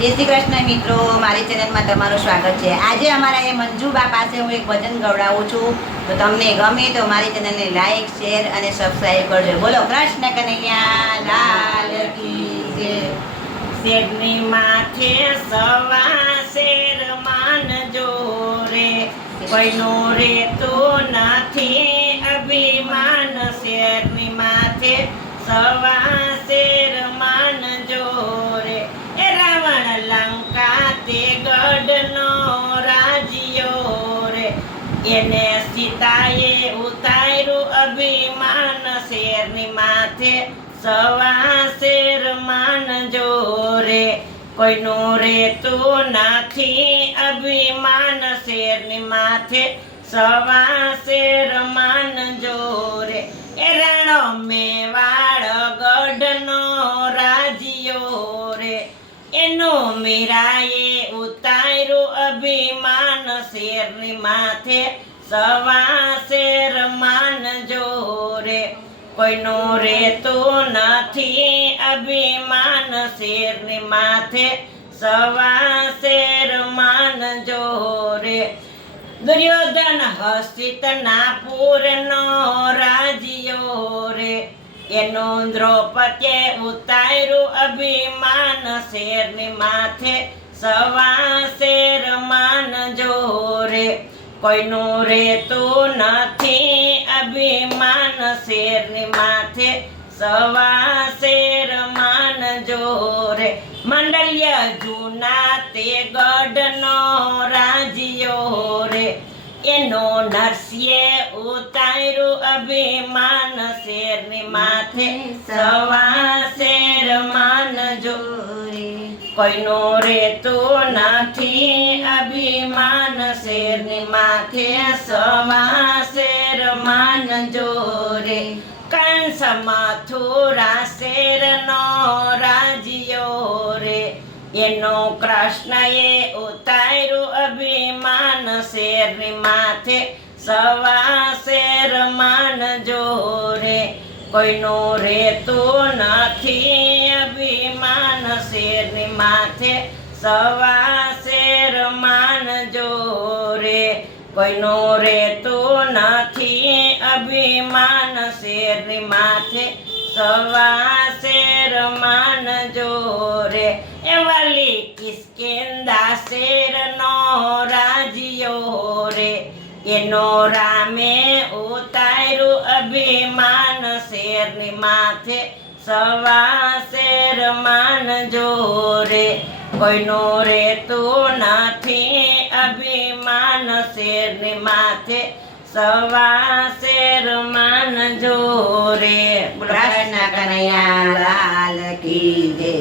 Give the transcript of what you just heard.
जय श्री कृष्ण मित्रों, मारी चेनल में तमारुं स्वागत है। आज अमरा ये मंजूबा पास हूँ एक भजन गवड़ावुं छूं, तो तमने गमे तो मारी चेनल ने लाइक शेर और सब्सक्राइब करजो। बोलो कृष्ण कन्हैया लाल की जय। शेरनी माथे सवा शेर मानजो रे, कोईनो रेतो नथी अभिमान। शेरनी माथे सवा शेर मानजो रे, ए रावण लंका ते गढ़नो राजियो रे, एने सीताए उतार्यु अभिमान। शेरनी माथे सवा शेर मानजो रे, कोईनो रेतो नथी अभिमान। शेरनी माथे सवा शेर मानजो रे, ए राणो मेवाड़ गढ़नो राजियो रे, एनो मीराए उतार्यु अभिमान। शेरनी माथे सवा शेर मानजो रे, कोईनो रेतो नथी अभिमान। शेरनी माथे सवा शेर मानजो रे, दुर्योधन हस्तिनापुरनो राजियो रे, एनो द्रौपदीए उतार्यु अभिमान। शेरनी माथे सवा शेर मानजो रे, कोईनो रेतो नथी अभिमान। शेरनी माथे सवा शेर मानजो रे, मंडल्य जूना ते गढ़नो राजियो रे, एनो नरसिंहे उतार्यु अभिमान। शेरनी माथे सवा शेर मानजो रे, कोईनो रेतो नथी अभिमान। शेरनी माथे सवा शेर मानजो रे, कंस मथुरा शेरनो राजियो रे, एनो कृष्णए उतार्यु अभिमान। शेरनी माथे सवा शेर मानजो रे, कोईनो रेतो नथी अभिमान। शेरनी माथे सवा शेर मानजो रे, कोईनो रेतो नथी अभिमान। शेरनी माथे सवा शेर मानजो रे, ए वाली किष्किंधा शेरनो राजियो रे, एनो रामे उतार्यु अभिमान। शेरनी माथे सवा शेर मानजो रे, कोईनो रेतो नथी अभिमान। शेरनी माथे सवा शेर मानजो रे। कृष्ण कन्हैया लाल की जय।